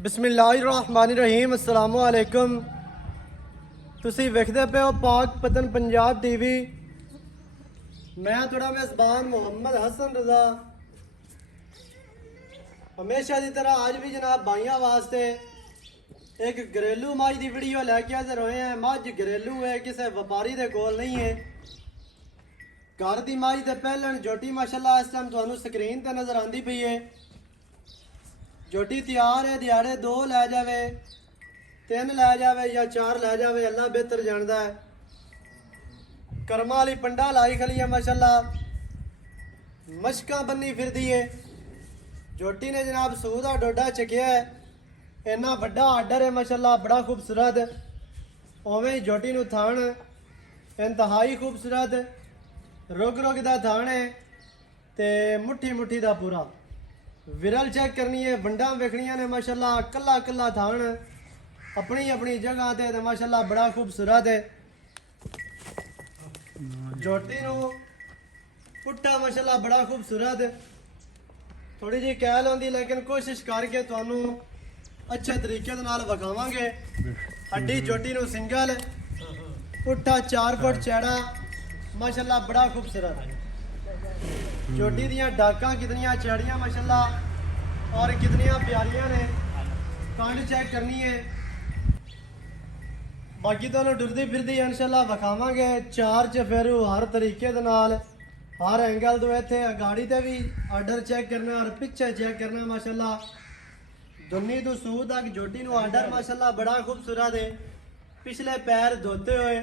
बिस्मिल्लाहिर्रहमानिर्रहीम अस्सलाम वालेकुम। तुसी वेखदे पे हो पाक पतन पंजाब टीवी। मैं थोड़ा मेज़बान मोहम्मद हसन रज़ा हमेशा की तरह आज भी जनाब भाइयों वास्ते एक घरेलू मझ की वीडियो लैके हाजिर होए हैं। मझ घरेलू है, किसी व्यापारी के कोल नहीं है। घर की मझ के पहलन जोटी माशाल्लाह इस टाइम तुहानू स्क्रीन पर नज़र आती पई है। जोटी तैयार है, दिहाड़े 2 लै जावे, 3 लै जावे या 4 लै जावे, अल्लाह बेहतर जानता है। कर्मा वाली पंडा लाई खली है माशाल्लाह, मशकां बन्नी फिरदी है। जोटी ने जनाब सूह का डोडा चकिया है, इन्ना बड़ा आर्डर है माशाल्लाह, बड़ा खूबसूरत। उवें ही जोटी नूं थान इंतहाई खूबसूरत, रुग रुग दा थान है ते मुट्ठी मुट्ठी दा पूरा। विरल चेक करनी है, वंडा वेखनिया ने माशाल्लाह, कला कला थान अपनी अपनी जगह ते माशाल्लाह बड़ा खूबसूरत है। जोटी नूं पुट्टा माशाल्लाह बड़ा खूबसूरत, थोड़ी जी कैल होंदी लेकिन कोशिश करके तुहानू अच्छे तरीके दे नाल विखावांगे। हड्डी जोटी नूं सिंगल, पुट्ठा 4 फुट चौड़ा माशाल्लाह बड़ा खूबसूरत। जोटी दियां डाकां कितनियां चौड़ियां माशाल्लाह और कितनियां प्यारियां ने, कंड चेक करनी है। बाकी तुहानू डुरदी फिरदी इंशाल्लाह विखावांगे। 4 चफेरू हर तरीके दे नाल, हर एंगल तो इत्थे गाड़ी ते भी आर्डर चेक करना और पिछे चेक करना माशाल्लाह। दुन्नी तो सूह तक जोटी नूं आर्डर माशाल्लाह बड़ा खूबसूरत है। पिछले पैर धोते हुए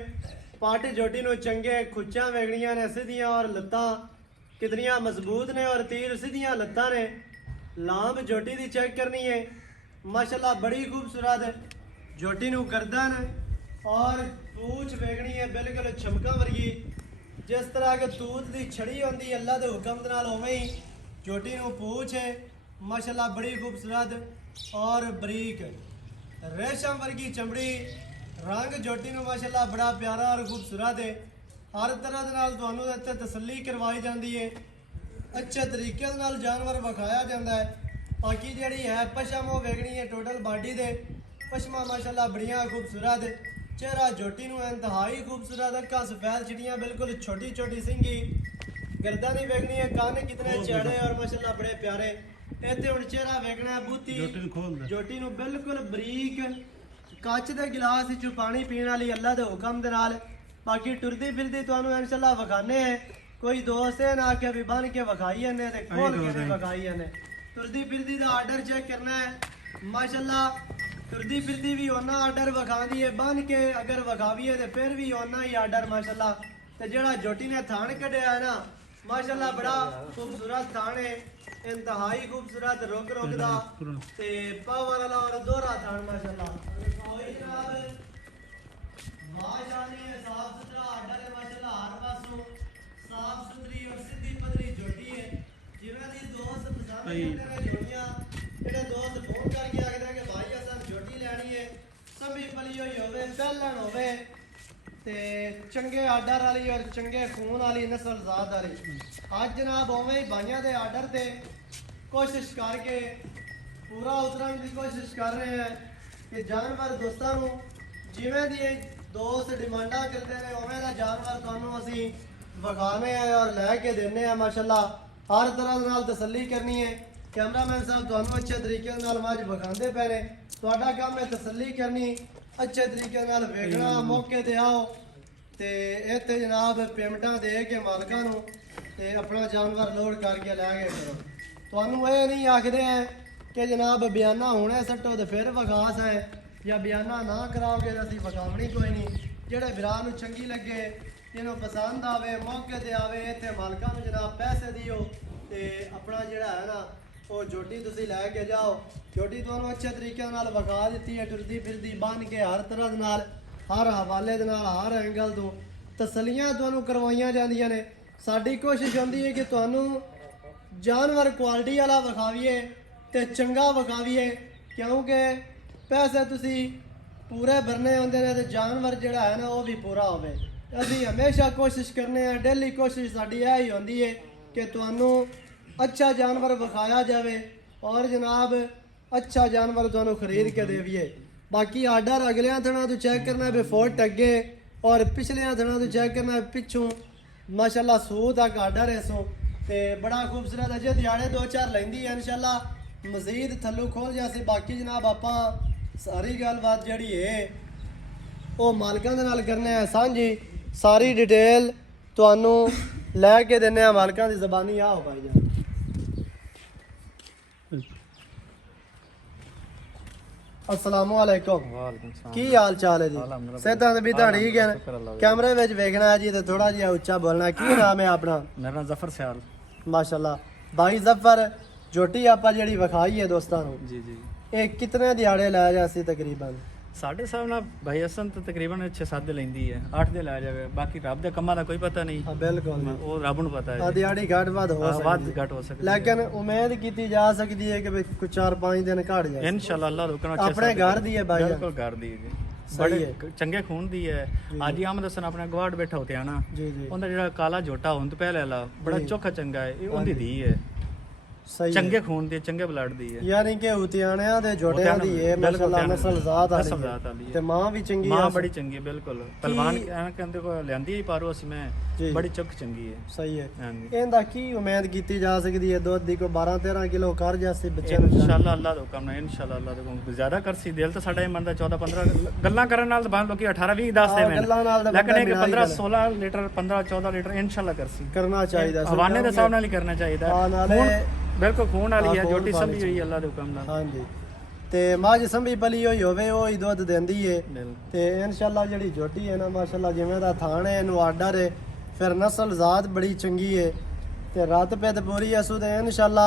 पट जोटी नूं चंगे, खुच्चां वेगड़ियां ने सीधियां और लत्तां कितनियां मजबूत ने और तीर सीधियां लत्तां ने। लांब जोटी दी चेक करनी है माशाल्लाह बड़ी खूबसूरत। जोटी नूं गर्दन और पूछ वेगनी है बिल्कुल चमका वर्गी, जिस तरह के तूत दी छड़ी होंदी अल्लाह दे हुक्म दे नाल उवें ही जोटी नूं पूछ है माशाल्लाह बड़ी खूबसूरत और बरीक रेशम वर्गी चमड़ी। रंग जोटी नूं माशाल्लाह बड़ा प्यारा और खूबसूरत है। हर तरह दे नाल तुहानू इत्थे तसल्ली करवाई जाती है, अच्छे तरीके दे नाल जानवर विखाया जाता है। बाकी जिहड़ी है पशम वो वेगनी है टोटल बॉडी दे पशमां माशाल्लाह बड़ियां खूबसूरत। चेहरा जोटी नूं इंतहाई खूबसूरत, अक्खां सफेद चिड़ियां बिल्कुल छोटी छोटी सिंगी, गर्दन ही वेगनी है, कान कितने चौड़े और माशाल्लाह बड़े प्यारे। इत्थे हुण चेहरा वेगना बूती जोटी नूं बिल्कुल बरीक कच दे गिलास विच पानी पीण वाली अल्लाह दे हुक्म दे नाल। बाकी टुरदी फिरदी तुहानू इंशाल्लाह विखाने हैं। कोई दोस्त है ना के भी बन के विखाई जाने ते खोल के भी विखाई जाने। टुरदी फिरदी दा आर्डर चेक करना है माशाल्लाह। टुरदी फिरदी भी ओना आर्डर विखा दी है, बन के अगर विखावीए तो फिर भी ओना ही आर्डर माशाल्लाह। ते जेड़ा जोटी ने थान कढ़िया है ना माशाल्लाह बड़ा खूबसूरत थान है, इंतहाई खूबसूरत रुक रुक दा ते पावर वाला और दोहरा थान माशाल्लाह। माशाल्लाह है, साफ सुथरा आर्डर है माशाल्लाह, हर पासों साफ सुथरी और सीधी पतली जोटी है। जिवें दी दोस्त पसंद करते ने जोटियां, जेडे दोस्त फोन करके आखदे कि भाई असां जोटी लैनी है, संभी पली होई होवे, पहलन होवे ते चंगे आर्डर वाली और चंगे खून वाली नस्ल ज़ात वाली। आज जनाब उवें ही भाइयों के आर्डर ते कोशिश करके पूरा उतरन की कोशिश कर रहे हैं कि जानवर दोस्तों को जिवें दी दोस्त डिमांडा करते हैं उवें दा जानवर तुहानू असीं विखाने हैं और लैके देने हैं माशाल्लाह। हर तरह नाल तसल्ली करनी है। कैमरामैन साहब तुहानू अच्छे तरीके नाल मझ विखांदे पे ने, तुहाडा काम है तसल्ली करनी, अच्छे तरीके नाल वेखना, मौके ते आओ ते इत्थे जनाब पेमेंटां दे के मालकां नू ते अपना जानवर लोड करके लै गए करो। तुहानू ये नहीं आखदे हैं कि जनाब बयाना हुणे सट्टो ते फिर विखास है या बयाना ना कराओगे तो असीं विखावनी कोई नहीं। जेड़े भरा नूं चंगी लगे, जिन्हों पसंद आवे, मौके ते आवे, इत्थे मालकां नूं जनाब पैसे दिओ ते अपना जिहड़ा है ना वो जोटी तुसीं लैके जाओ। जोटी तुहानू अच्छे तरीके नाल विखा दित्ती है, टुरदी फिरदी बन के हर तरह दे नाल, हर हवाले दे नाल, हर एंगल तो तसल्लियां तुहानू करवाइयां जांदियां ने। साडी कोशिश होंदी है कि तुहानू जानवर क्वालिटी वाला विखावीए ते चंगा विखावीए, क्योंकि पैसे तुसीं पूरे भरने होंदे ने ते जानवर जिहड़ा है ना वो भी पूरा होवे। असीं हमेशा कोशिश करने हैं, डेली कोशिश साडी यह ही होंदी है कि तुहानू अच्छा जानवर विखाया जाए और जनाब ਅੱਛਾ ਜਾਨਵਰ ਤੁਹਾਨੂੰ ਖਰੀਦ ਕੇ ਦੇਵੀਏ। ਬਾਕੀ ਆਰਡਰ ਅਗਲਿਆਂ ਥਣਾ ਤੋਂ ਚੈੱਕ ਕਰਨਾ ਬਿਫੋਰ ਟੱਗੇ ਔਰ ਪਿਛਲਿਆਂ ਥਣਾ ਤੋਂ ਚੈੱਕ ਕਰਨਾ ਪਿੱਛੋਂ ਮਾਸ਼ਾਅੱਲਾ ਸੂ ਤੱਕ ਆਰਡਰ ਹੈ ਸੋ ਤੇ ਬੜਾ ਖੂਬਸੂਰਤ ਅਜੇ ਦਿਹਾੜੇ 2-4 ਲੈਂਦੀ ਹੈ ਇਨਸ਼ਾਅੱਲਾ ਮਜ਼ੀਦ ਥੱਲੋਂ ਖੋਲ ਜਾਸੀ। ਬਾਕੀ ਜਨਾਬ ਆਪਾਂ ਸਾਰੀ ਗੱਲਬਾਤ ਜਿਹੜੀ ਹੈ ਉਹ ਮਾਲਕਾਂ ਦੇ ਨਾਲ ਕਰਨੇ ਆ ਸਾਂਝੀ, ਸਾਰੀ ਡਿਟੇਲ ਤੁਹਾਨੂੰ ਲੈ ਕੇ ਦਿੰਨੇ ਆ ਮਾਲਕਾਂ ਦੀ ਜ਼ਬਾਨੀ। ਆਓ ਭਾਈ ਜਾਨ अस्सलामु अलैकुम, की हाल चाल है जी? सेहतां ते भी ठीक है? कैमरे विच वेखना है जी ते थोड़ा जिहा उच्चा बोलना। की नाम है अपना? मेरा नाम जफर सियाल। माशाल्लाह भाई जफर झोटी आपां जेहड़ी विखाई है दोस्तां नूं जी जी, ਇਹ ਕਿਤਨੇ ਦਿਹਾੜੇ ਲੈ ਜਾਸੀ ਤਕਰੀਬਨ? साढ़े साहब ना भाई हसन तो तकरीबन 6-7 दे लेंदी है, 8 दे ला जावे। बाकी रब दे कमां दा कोई पता नहीं। ਹਾਂ ਬਿਲਕੁਲ वो रब ਨੂੰ पता है। ਦਿਹਾੜੀ ਘੱਟ ਵੱਧ ਹੋ बात ਸਕਦੀ घट हो सकती है, ਲੇਕਿਨ ਉਮੀਦ ਕੀਤੀ ਜਾ ਸਕਦੀ ਹੈ ਕਿ ਵੀ ਕੋਈ 4-5 ਦਿਨ ਘੱਟ ਜਾਏ। इंशाल्लाह अल्लाह रुकना। ਆਪਣੇ ਘਰ ਦੀ ਹੈ ਭਾਈ ਜਾਨ। बिल्कुल घर दी है, सही बड़े है। चंगे खून दी है। आज ही आमद हसन अपना गवाड़ बैठा होते आना, ਜੀ ਜੀ ਉਹਦਾ ਜਿਹੜਾ ਕਾਲਾ ਝੋਟਾ ਹੁਣ ਤੋਂ ਪਹਿਲੇ ਵਾਲਾ ਬੜਾ ਚੋਖਾ ਚੰਗਾ ਹੈ, ਇਹ ਉਹਦੀ ਧੀ ਹੈ। ਸਹੀ ਚੰਗੇ ਖੂਨ ਦੀ, ਚੰਗੇ ਬਲੱਡ ਦੀ ਹੈ। ਯਾਨੀ ਕਿ ਉਤਿਆਣਿਆਂ ਦੇ ਜੋੜਿਆਂ ਦੀ ਇਹ ਮਾਸ਼ਾਅੱਲਾ ਨਸਲ ਜ਼ਾਤ ਆ ਨਸਲ ਰਹੀ ਜ਼ਾਤ ਵਾਲੀ ਹੈ ਹੈ। ਤੇ ਮਾਂ ਵੀ ਚੰਗੀ ਮਾਂ ਆ। ਬੜੀ ਚੰਗੀ ਹੈ, ਬਿਲकुल ਪਹਿਲਵਾਨ ਐਵੇਂ ਕਹਿੰਦੇ ਕੋ ਲਿਆਂਦੀ ਹੀ ਪਾਰੋ ਅਸੀਂ ਮੈਂ ਜੀ। ਬੜੀ ਚੁੱਕ ਚੰਗੀ ਹੈ। ਸਹੀ ਹੈ। ਹਾਂਜੀ ਇਹਦਾ ਕੀ ਉਮੀਦ ਕੀਤੀ ਜਾ ਸਕਦੀ ਹੈ? ਦੁੱਧ ਦੀ ਕੋਈ 12-13 ਕਿਲੋ ਕਰ ਜਾਸੀ ਬੱਚੇ ਨੂੰ? ਇਨਸ਼ਾਅੱਲਾ ਅੱਲਾਹ ਦਾ ਹੁਕਮ ਹੈ, ਇਨਸ਼ਾਅੱਲਾ ਅੱਲਾਹ ਦਾ ਹੁਕਮ ਜ਼ਿਆਦਾ ਕਰਸੀ। ਦਿਲ ਤਾਂ ਸਾਡਾ ਹੀ ਮੰਨਦਾ 14-15 ਗੱਲਾਂ ਕਰਨ ਨਾਲ ਤਾਂ ਬਾਹਰ ਲੋਕੀ 18-20 ਦੱਸਦੇ ਨੇ, ਗੱਲਾਂ ਨਾਲ ਤਾਂ ਲੇਕਿਨ ਇਹ ਬੰਦਾ 15-16 ਲੀਟਰ 15-14 ਲੀਟਰ ਇਨਸ਼ਾਅੱਲਾ ਕਰਸੀ ਕਰਨਾ ਚਾਹੀਦਾ ਸੀ। ਹਵਾਨੇ ਦੇ ਹਿਸਾਬ ਨਾਲ ਹੀ ਕਰਨਾ ਚਾਹੀਦਾ। ਹਾਂ, ਨਾਲੇ ਬਿਲਕੁਲ ਖੂਨ ਵਾਲੀ ਹੈ, ਖੂਨ ਜੋਟੀ ਵਾਲੀ ਸੰਭੀ ਹੋਈ ਅੱਲਾਹ ਦੇ ਹੁਕਮ ਨਾਲ। ਹਾਂਜੀ ਤੇ ਮੱਝ ਸੰਭੀ ਪਲੀ ਹੋਈ ਹੋਵੇ ਉਹ ਹੀ ਦੁੱਧ ਦਿੰਦੀ ਏ। ਬਿਲਕੁਲ ਤੇ ਇਨਸ਼ਾਅੱਲਾ ਜਿਹੜੀ ਜੋਟੀ ਹੈ ਨਾ ਮਾਸ਼ਾਅੱਲਾ ਜਿਵੇਂ ਦਾ ਥਾਣ ਹੈ ਇਹਨੂੰ ਆਰਡਰ ਹੈ, ਫਿਰ ਨਸਲ ਜ਼ਾਤ ਬੜੀ ਚੰਗੀ ਹੈ ਤੇ ਰਾਤ ਪੈਦ ਪੂਰੀ ਅਸੂ ਤੇ ਇਨਸ਼ਾਅੱਲਾ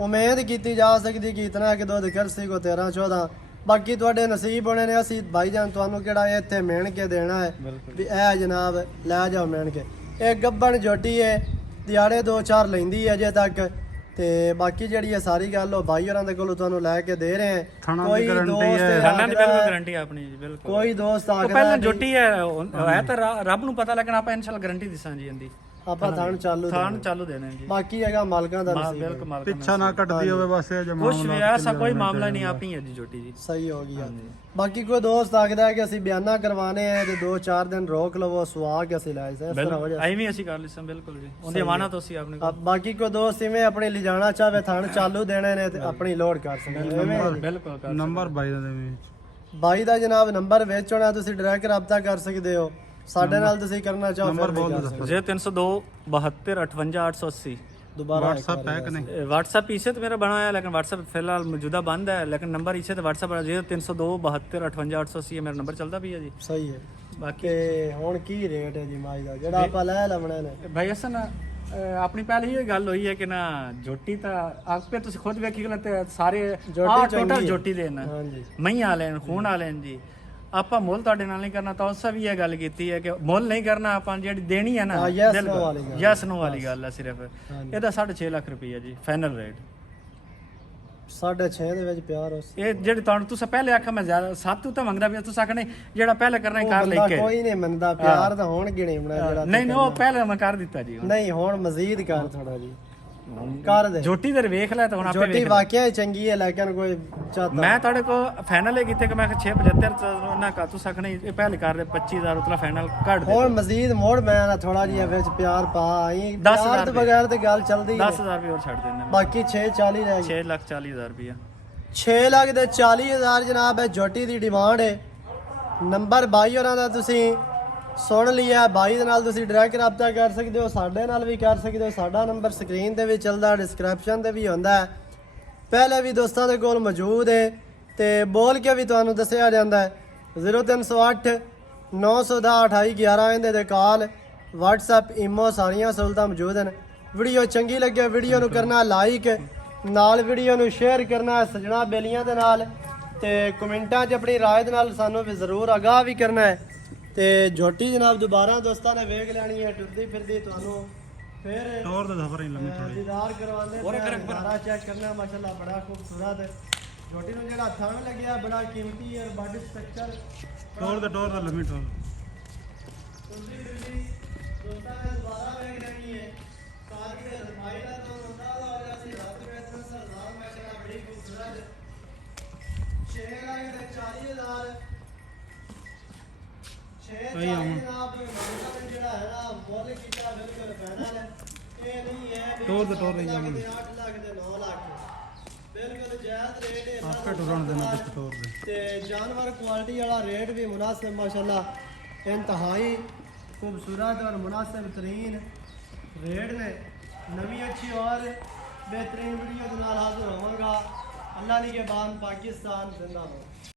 ਉਮੀਦ ਕੀਤੀ ਜਾ ਸਕਦੀ ਕਿ ਇਤਨਾ ਕਿ ਦੁੱਧ ਕਰਸੀ ਕੋ 13-14। ਬਾਕੀ ਤੁਹਾਡੇ ਨਸੀਬ ਹੋਣੇ ਨੇ। ਅਸੀਂ ਭਾਈਜਾਨ ਤੁਹਾਨੂੰ ਕਿਹੜਾ ਇੱਥੇ ਮਿਹਣ ਕੇ ਦੇਣਾ ਹੈ ਵੀ ਇਹ ਜਨਾਬ ਲੈ ਜਾਓ ਮਿਹਣ ਕੇ। ਇਹ ਗੱਬਣ ਜੋਟੀ ਹੈ, ਦਿਹਾੜੇ 2-4 ਲੈਂਦੀ ਹੈ ਅਜੇ ਤੱਕ ਤੇ ਬਾਕੀ ਜਿਹੜੀ ਹੈ ਸਾਰੀ ਗੱਲ ਉਹ ਭਾਈ ਹੋਰਾਂ ਦੇ ਕੋਲੋਂ ਤੁਹਾਨੂੰ ਲੈ ਕੇ ਦੇ ਰਹੇ ਹਾਂ। ਕੋਈ ਦੋਸਤ ਖਾਣਾ ਦੀ ਬਿਲਕੁਲ ਗਾਰੰਟੀ ਆਪਣੀ ਜੀ, ਬਿਲਕੁਲ। ਕੋਈ ਦੋਸਤ ਆ ਗਿਆ ਪਹਿਲਾਂ ਜੋਟੀ ਹੈ ਤਾਂ ਰੱਬ ਨੂੰ ਪਤਾ, ਲੇਕਿਨ ਆਪਾਂ ਇਨਸ਼ਾਅੱਲਾ ਗਾਰੰਟੀ ਦਿਸਾਂ ਜੀ ਇਹਦੀ। ਆਪਾਂ ਥਾਣ ਚਾਲੂ ਦੇਣੇ ਜੀ। ਬਾਕੀ ਹੈਗਾ ਮਾਲਕਾਂ ਦਾ ਨਸੀਬ। ਬਿਲਕੁਲ ਮਾਲਕ ਪਿੱਛਾ ਨਾ ਕੱਟਦੀ ਹੋਵੇ ਬਸ ਇਹ ਜਮਾ ਕੁਛ ਵੀ ਐਸਾ ਕੋਈ ਮਾਮਲਾ ਨਹੀਂ, ਆਪਣੀ ਹੈ ਜੀ ਜੋਟੀ ਜੀ। ਸਹੀ ਹੋ ਗਿਆ। ਬਾਕੀ ਕੋਈ ਦੋਸਤ ਆਖਦਾ ਹੈ ਕਿ ਅਸੀਂ ਬਿਆਨਾ ਕਰਵਾਣੇ ਆ ਤੇ 2-4 ਦਿਨ ਰੋਕ ਲਵੋ ਸਵਾ ਕੇ ਅਸੀਂ ਲੈ ਜਾਈਏ, ਇਸ ਤਰ੍ਹਾਂ ਹੋ ਜਾ। ਐਵੇਂ ਅਸੀਂ ਕਰ ਲਿਸਾਂ ਬਿਲਕੁਲ ਜੀ, ਉਹਦੀ ਅਮਾਨਤ ਅਸੀਂ ਆਪਣੇ ਕੋਲ। ਬਾਕੀ ਕੋਈ ਦੋਸਤ ਇਵੇਂ ਆਪਣੇ ਲਿਜਾਣਾ ਚਾਹਵੇ ਥਾਣ ਚਾਲੂ ਦੇਣੇ ਨੇ ਤੇ ਆਪਣੀ ਲੋਡ ਕਰ ਸਕਦੇ ਐਵੇਂ ਬਿਲਕੁਲ ਕਰ ਨੰਬਰ 22 ਦੇ ਵਿੱਚ ਬਾਈ ਦਾ ਜਨਾਬ ਨੰਬਰ ਵਿੱਚ ਹੋਣਾ, ਤੁਸੀਂ ਡਾਇਰੈਕਟ ਰਾਬਤਾ ਕਰ ਸਕਦੇ ਹੋ ਸਾਡੇ ਨਾਲ। ਤੁਸੀਂ ਕਰਨਾ ਚਾਹੋ ਨੰਬਰ ਫਿਰ ਵੀ ਬੋਲ ਕਰ ਦਿਓ। ਸਕਦੇ 0302 72 58 880। ਹੋ। दोबारा व्हाट्सएप है कि नहीं? व्हाट्सएप इसे तो मेरा बना है, लेकिन व्हाट्सएप फिलहाल मौजूदा बंद है, लेकिन नंबर इसे तो व्हाट्सएप 0302 72 58 880 है मेरा नंबर चलता भी है जी। ਸਹੀ ਹੈ। बाकी ਤੇ ਹੁਣ ਕੀ ਰੇਟ ਹੈ ਜੀ ਮਾਈ ਦਾ ਜਿਹੜਾ ਆਪਾਂ ਲੈ ਲਵਣੇ ਨੇ? भाई हसन अपनी पहले ही गल हुई है कि ना जोटी तो आप पे तुम खुद वेखी गल सारे टोटल जोटी दे ना ਹਾਂਜੀ मई वाले खून वाले जी। ਆਪਾਂ ਮੁੱਲ ਤੁਹਾਡੇ ਨਾਲ ਨਹੀਂ ਕਰਨਾ, ਤਾਂ ਉਸੇ ਵੀ ਇਹ ਗੱਲ ਕੀਤੀ ਹੈ ਕਿ ਮੁੱਲ ਨਹੀਂ ਕਰਨਾ, ਆਪਾਂ ਜਿਹੜੀ ਦੇਣੀ ਹੈ ਨਾ yes no ਵਾਲੀ ਗੱਲ। ਯੈਸ ਨੋ ਵਾਲੀ ਗੱਲ ਹੈ ਸਿਰਫ। ਇਹਦਾ 6.5 ਲੱਖ ਰੁਪਈਆ ਜੀ ਫਾਈਨਲ ਰੇਟ। 6.5 ਦੇ ਵਿੱਚ ਪਿਆਰ ਉਸ ਇਹ ਜਿਹੜੀ ਤੁਹਾਨੂੰ ਤੁਸੀਂ ਪਹਿਲੇ ਆਖਿਆ ਮੈਂ ਜ਼ਿਆਦਾ 7 ਤਾਂ ਮੰਗਦਾ ਵੀ ਤੁਸੀਂ ਆਖਣੇ ਜਿਹੜਾ ਪਹਿਲੇ ਕਰਨਾ ਹੀ ਕਰ ਲੈ ਕੇ। ਕੋਈ ਨਹੀਂ ਮੰਨਦਾ, ਪਿਆਰ ਤਾਂ ਹੁਣ ਗਿਣੇ ਬਣਾ ਜਿਹੜਾ ਨਹੀਂ ਨਹੀਂ ਉਹ ਪਹਿਲੇ ਮੈਂ ਕਰ ਦਿੱਤਾ ਜੀ। ਨਹੀਂ ਹੁਣ ਮਜ਼ੀਦ ਕਰ ਥੋੜਾ ਜੀ ਕਰ ਦੇ। ਜੋਟੀ ਦੇ ਵੇਖ ਲੈ ਤਾਂ ਹੁਣ ਆਪੇ ਜੋਟੀ ਵਾਕਿਆ ਹੀ ਚੰਗੀ ਹੈ, ਲੇਕਿਨ ਕੋਈ ਚਾਹਤਾ ਮੈਂ ਤੁਹਾਡੇ ਕੋ ਫਾਈਨਲ ਹੀ ਕੀਤੇ ਕਿ ਮੈਂ 675 ਉਹਨਾਂ ਕਾ ਤੁਸੀਂ ਆਖਣੇ ਇਹ ਪਹਿਲੇ ਕਰ ਦੇ 25000 ਉਤਲਾ ਫਾਈਨਲ ਕੱਢ ਦੇ। ਹੁਣ ਮਜ਼ੀਦ ਮੋੜ ਮੈਂ ਨਾ ਥੋੜਾ ਜਿਹਾ ਵਿੱਚ ਪਿਆਰ ਪਾ ਆਈ। 10,000 ਪਿਆਰ ਤੋਂ ਬਗੈਰ ਤੇ ਗੱਲ ਚੱਲਦੀ ਹੈ। 10000 ਰੁਪਏ ਹੋਰ ਛੱਡ ਦੇਣੇ। ਬਾਕੀ 640 ਰਹਿ ਗਈ। 6,40,000 ਰੁਪਏ 6 ਲੱਖ ਦੇ 40,000 ਜਨਾਬ ਹੈ ਜੋਟੀ ਦੀ ਡਿਮਾਂਡ ਹੈ। ਨੰਬਰ 22 ਹੋਰਾਂ ਦਾ ਤੁਸੀਂ ਸੁਣ ਲਿਆ। ਬਾਈ ਦੇ ਨਾਲ ਤੁਸੀਂ ਡਾਇਰੈਕਟ ਰਾਬਤਾ ਕਰ ਸਕਦੇ ਹੋ, ਸਾਡੇ ਨਾਲ ਵੀ ਕਰ ਸਕਦੇ ਹੋ। ਸਾਡਾ ਨੰਬਰ ਸਕਰੀਨ ਤੇ ਵੀ ਚੱਲਦਾ, ਡਿਸਕ੍ਰਿਪਸ਼ਨ ਤੇ ਵੀ ਹੁੰਦਾ ਹੈ, ਪਹਿਲੇ ਵੀ ਦੋਸਤਾਂ ਦੇ ਕੋਲ ਮੌਜੂਦ ਹੈ ਤੇ ਬੋਲ ਕੇ ਵੀ ਤੁਹਾਨੂੰ ਦੱਸਿਆ ਜਾਂਦਾ ਹੈ। 0308 910 2811 ਇਹਦੇ ਤੇ ਕਾਲ, WhatsApp, ਈਮੋ ਸਾਰੀਆਂ ਸਹੂਲਤਾਂ ਮੌਜੂਦ ਹਨ। ਵੀਡੀਓ ਚੰਗੀ ਲੱਗੇ ਵੀਡੀਓ ਨੂੰ ਕਰਨਾ ਲਾਈਕ, ਨਾਲ ਵੀਡੀਓ ਨੂੰ ਸ਼ੇਅਰ ਕਰਨਾ ਸਜਣਾ ਬੇਲੀਆਂ ਦੇ ਨਾਲ ਤੇ ਕਮੈਂਟਾਂ 'ਚ ਆਪਣੀ ਰਾਏ ਦੇ ਨਾਲ ਸਾਨੂੰ ਵੀ ਜ਼ਰੂਰ ਆਗਾਹ ਵੀ ਕਰਨਾ ਹੈ। ਤੇ ਜੋਟੀ ਜਨਾਬ ਦੁਬਾਰਾ ਦੋਸਤਾਂ ਨੇ ਵੇਖ ਲੈਣੀ ਹੈ ਟੁਰਦੀ ਫਿਰਦੀ, ਤੁਹਾਨੂੰ ਫਿਰ टोर तो सफर ही लंबी थोड़ी ਦੀਦਾਰ ਕਰਵਾਉਂਦੇ ਸਾਰਾ ਚੈੱਕ ਕਰਨਾ। ਮਾਸ਼ਾਅੱਲਾ ਬੜਾ ਖੂਬਸੂਰਤ ਜੋਟੀ ਨੂੰ ਜਿਹੜਾ ਥਣ ਲੱਗਿਆ ਬੜਾ ਕੀਮਤੀ ਹੈ, ਬਾਡੀ ਸਟਰਕਚਰ टोर तो लंबी टोर ਟੁਰਦੀ ਫਿਰਦੀ ਦੋਸਤਾਂ ਨੇ ਦੁਬਾਰਾ ਵੇਖ ਲੈਣੀ ਹੈ। ਸਾਰੀ ਦੇ ਰਮਾਈ ਦਾ ਤੋਂ ਹੁੰਦਾ ਹੋ ਗਿਆ ਸੀ ਰਾਤ ਵਿੱਚ ਸਰਦਾਰ ਮਾਸ਼ਾਅੱਲਾ ਬੜੀ ਖੂਬਸੂਰਤ 6 ਲੱਖ ਤੇ 40,000 ਭਾਈ ਆਉਂ। ਜਨਾਬ ਜਿਹੜਾ ਹੈ ਨਾ ਮੁੱਲ ਕੀਤਾ ਬਿਲਕੁਲ ਫਾਈਨਲ ਹੈ। ਇਹ ਨਹੀਂ ਹੈ ਵੀ ਟੋਰ ਦੇ 8 ਲੱਖ ਤੇ 9 ਲੱਖ ਬਿਲਕੁਲ ਜਾਇਜ਼ ਰੇਟ ਹੈ। ਆਪੇ ਟੁਰਨ ਦੇਣਾ ਵਿੱਚ ਟੋਰ ਦੇ। ਤੇ ਜਾਨਵਰ ਕੁਆਲਿਟੀ वाला रेट भी मुनासिब माशाल्लाह इंतहाई खूबसूरत और मुनासिब तरीन रेट ने नवी अच्छी और बेहतरीन वीडियो के नाल हाजिर होवांगा। अल्लाह ने के बाद पाकिस्तान जिंदाबाद।